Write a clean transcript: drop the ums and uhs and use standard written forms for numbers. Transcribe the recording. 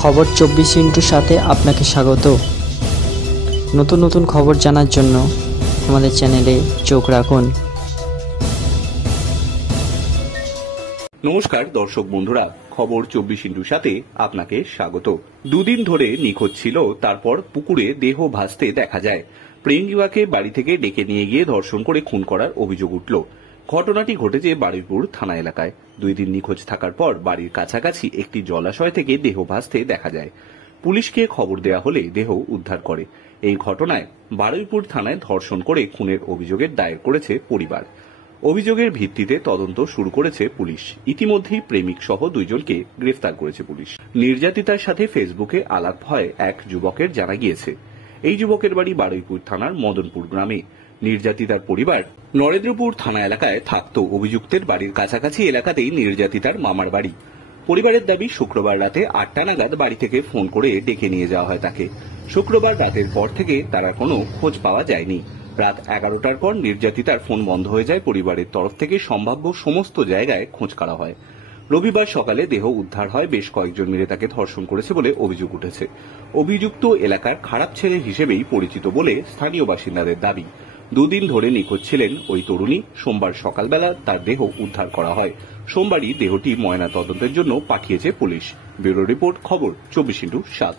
খবর 24 সাথে আপনাকে স্বাগত। নতুন নতুন খবর জানার জন্য আমাদের চ্যানেলে চোখ রাখুন। নমস্কার দর্শক বন্ধুরা, খবর 24 সাথে আপনাকে স্বাগত। দুদিন ধরে নিখোঁজ ছিল, তারপর পুকুরে দেহ ভাসতে দেখা যায়। প্রেমিকাকে বাড়ি থেকে ডেকে নিয়ে গিয়ে ধর্ষণ করে খুন করার অভিযোগ উঠল। ঘটনাটি ঘটেছে বারুইপুর থানা এলাকায়। 2 দিন নিখোঁজ থাকার পর বাড়ির কাছাকাছি একটি জলাশয় থেকে দেহ ভাসতে দেখা যায়। পুলিশকে খবর দেওয়া হলে দেহ উদ্ধার করে। এই ঘটনায় বারুইপুর থানায় ধর্ষণ করে খুনের অভিযোগের দায়ের করেছে পরিবার। অভিযোগের ভিত্তিতে তদন্ত শুরু করেছে পুলিশ। ইতিমধ্যেই প্রেমিক সহ 2 জনকে গ্রেফতার করেছে পুলিশ। নির্যাতিতার সাথে ফেসবুকে আলাপ হয় এক যুবকের জানা গিয়েছে। এই যুবকের বাড়ি বারুইপুর থানার মদনপুর গ্রামে। নির্যাতিতার পরিবার নরেন্দ্রপুর থানা এলাকায় থাকত। অভিযুক্তের বাড়ির কাছাকাছি এলাকাতেই নির্যাতিতার মামার বাড়ি। পরিবারের দাবি, শুক্রবার রাতে 8টা নাগাদ বাড়ি থেকে ফোন করে ডেকে নিয়ে যাওয়া হয় তাকে। শুক্রবার রাতের পর থেকে তার কোনো খোঁজ পাওয়া যায়নি। রাত 11টার পর নির্যাতিতার ফোন বন্ধ হয়ে যায়। পরিবারের তরফ থেকে সম্ভাব্য সমস্ত জায়গায় খোঁজ করা হয়। রবিবার সকালে দেহ উদ্ধার হয়। বেশ কয়েকজন মিলে তাকে ধর্ষণ করেছে বলে অভিযোগ উঠেছে। অভিযুক্ত এলাকার খারাপ ছেলে হিসেবেই পরিচিত বলে স্থানীয় বাসিন্দাদের দাবি। 2 দিন ধরে নিখোঁজ ছিলেন ওই তরুণী। সোমবার সকালবেলা তার দেহ উদ্ধার করা হয়। সোমবারই দেহটি ময়না তদন্তের জন্য পাঠিয়েছে পুলিশ। ব্যুরো রিপোর্ট, খবর 24/7।